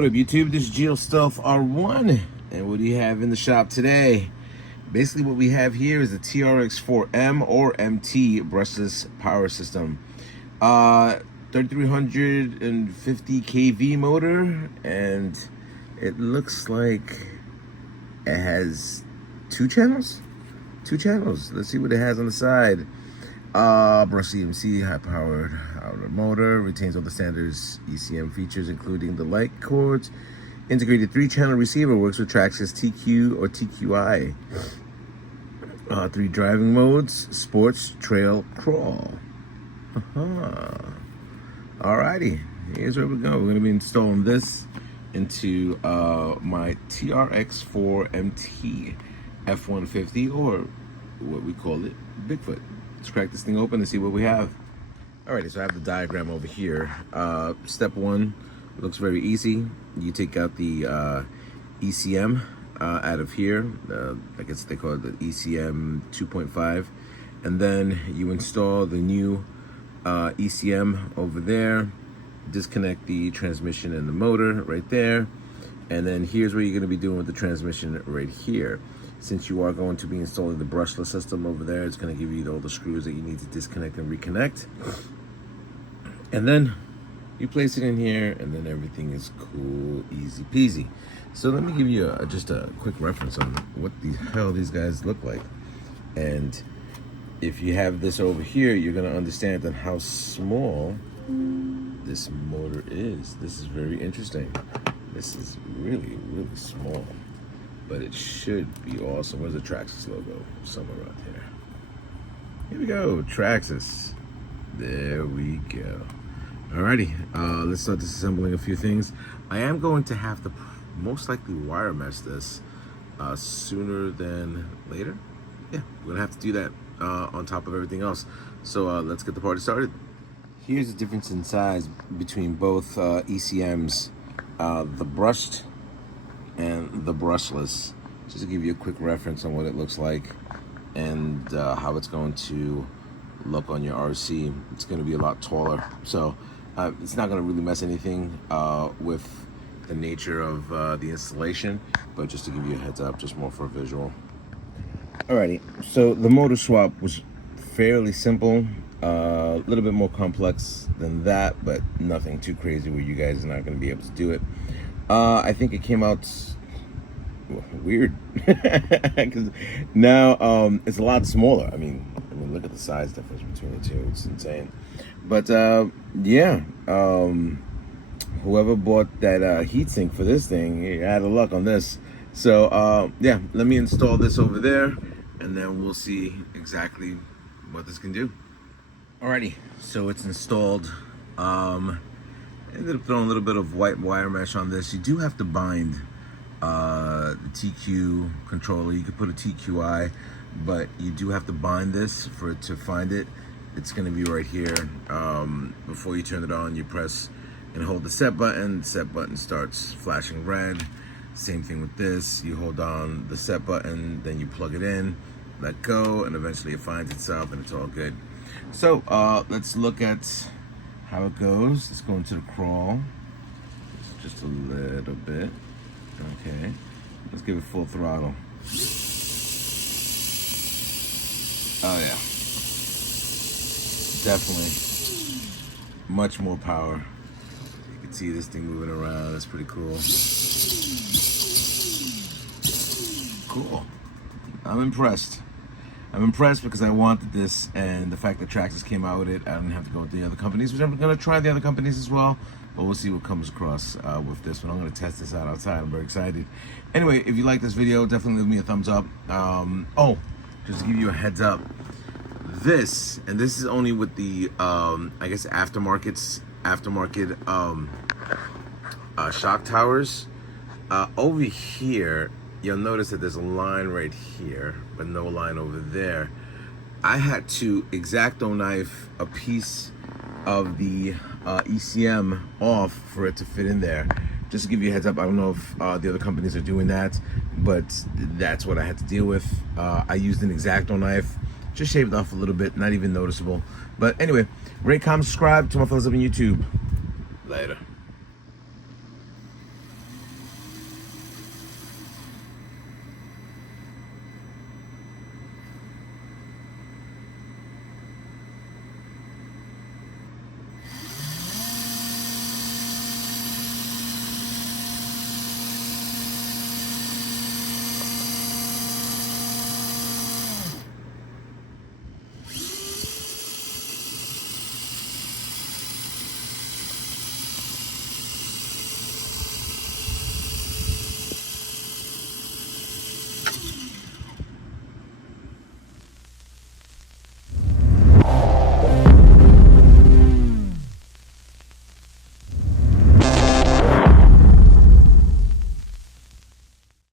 What up, YouTube? This is Geo Stealth R1, and what do you have in the shop today? Basically, what we have here is the TRX4M or MT brushless power system. 3350 kV motor, and it looks like it has two channels. Let's see what it has on the side. Brushless EMC, high-powered outward motor, retains all the standards ECM features, including the light cords. Integrated 3-channel receiver, works with TRAXXAS TQ or TQI. 3 driving modes: sports, trail, crawl. Alrighty, here's where we go. We're gonna be installing this into my TRX4MT F-150, or what we call it, Bigfoot. Let's crack this thing open and see what we have. Alrighty, so I have the diagram over here. Step 1 looks very easy. You take out the ECM out of here. I guess they call it the ECM 2.5. And then you install the new ECM over there. Disconnect the transmission and the motor right there. And then here's what you're going to be doing with the transmission right here. Since you are going to be installing the brushless system over there, it's going to give you all the screws that you need to disconnect and reconnect. And then you place it in here, and then everything is cool, easy peasy. So let me give you just a quick reference on what the hell these guys look like. And if you have this over here, you're going to understand then how small this motor is. This is very interesting. This is really, really small, but it should be awesome. Where's the TRAXXAS logo? Somewhere around here. Here we go, TRAXXAS. There we go. Alrighty, let's start disassembling a few things. I am going to have to most likely wire mesh this sooner than later. Yeah, we're gonna have to do that on top of everything else. So let's get the party started. Here's the difference in size between both ECMs, the brushed and the brushless, just to give you a quick reference on what it looks like and how it's going to look on your RC. It's going to be a lot taller, so it's not going to really mess anything with the nature of the installation, but just to give you a heads up, just more for a visual. Alrighty, so the motor swap was fairly simple, a little bit more complex than that, but nothing too crazy where you guys are not going to be able to do it. I think it came out weird because now it's a lot smaller. I mean, look at the size difference between the two. It's insane. But yeah, whoever bought that heatsink for this thing, you had a luck on this. So yeah, let me install this over there, and then we'll see exactly what this can do. Alrighty, so it's installed. Ended up throwing a little bit of white wire mesh on this. You do have to bind the TQ controller. You could put a TQI, but you do have to bind this for it to find it. It's going to be right here. Before you turn it on, you press and hold the set button. The set button starts flashing red. Same thing with this. You hold on the set button, then you plug it in, let go, and eventually it finds itself and it's all good. So let's look at how it goes. Let's go into the crawl. Just a little bit. Okay. Let's give it full throttle. Oh yeah. Definitely much more power. You can see this thing moving around. That's pretty cool. Cool. I'm impressed. I'm impressed because I wanted this, and the fact that TRAXXAS came out with it, I didn't have to go with the other companies, which I'm going to try the other companies as well, but we'll see what comes across with this one. I'm going to test this out outside. I'm very excited. Anyway, if you like this video, definitely leave me a thumbs up. Oh, just to give you a heads up, this is only with the, I guess, aftermarket shock towers. Over here, you'll notice that there's a line right here, but no line over there. I had to X-Acto knife a piece of the ECM off for it to fit in there. Just to give you a heads up, I don't know if the other companies are doing that, but that's what I had to deal with. I used an X-Acto knife, just shaved off a little bit, not even noticeable. But anyway, rate, comment, subscribe to my fellas up on YouTube. Later.